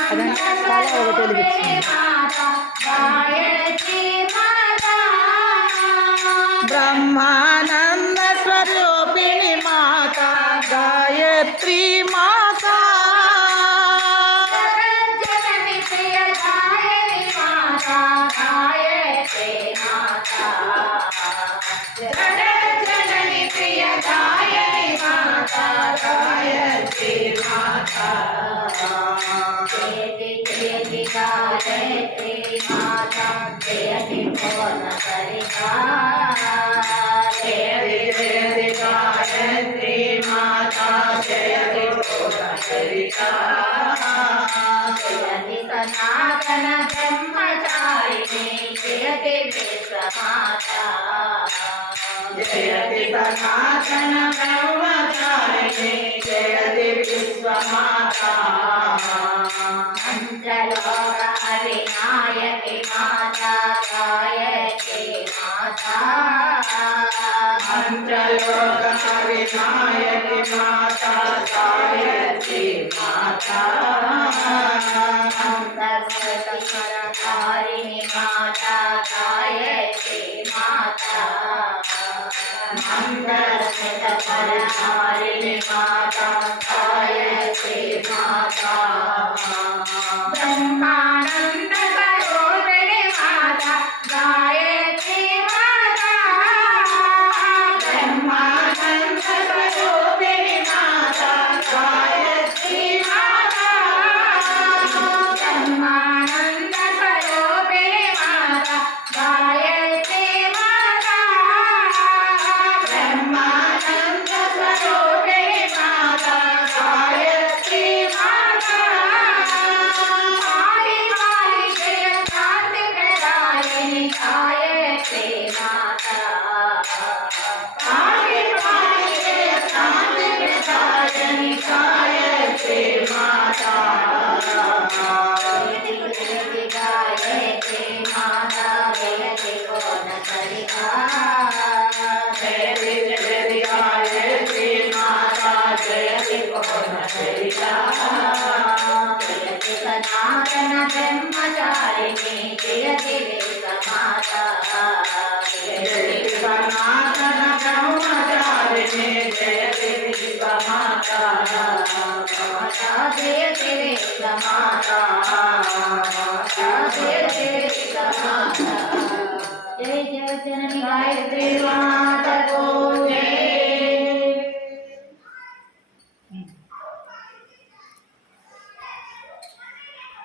అదంటే చాలా ఒకటి బ్రహ్మానంద స్వరూపిణి మాత గాయత్రి మాత सनातन ब्रह्मचारिणी जयति विश्वमाता जयति सनातन ब्रह्मचारिणी जयति विश्वमाता मंत्रलोक हरिनायकी माता गायत्री माता मंत्रलोक हरिनायकी माता गायत्री माता मंत्रधारिणी माता गायत्री माता मंत्रधारिणी माता गायत्री माता ब्रह्मानंद स्वरूपिणी माता गायत्री माता ब्रह्मानंद स्वरूपिणी माता गायत्री माता ब्रह्मानंद स्वरूपिणी माता गायत्री माता ब्रह्मानंद स्वरूपिणी माता गायत्री माता काली काली जय शांति प्रदायिनी गायत्री माता काली काली जय शांति प्रदायिनी गायत्री माता गायत्री माता जयति कोन सरिता जयति जयति गायत्री माता जयति कोन सरिता जयति सनातन ब्रह्मचारिणी जयति विश्वमाता जयति सनातन ब्रह्मचारिणी जयति विश्वमाता माता जयति विश्वमाता जय जय जननी गायत्री माता को जय।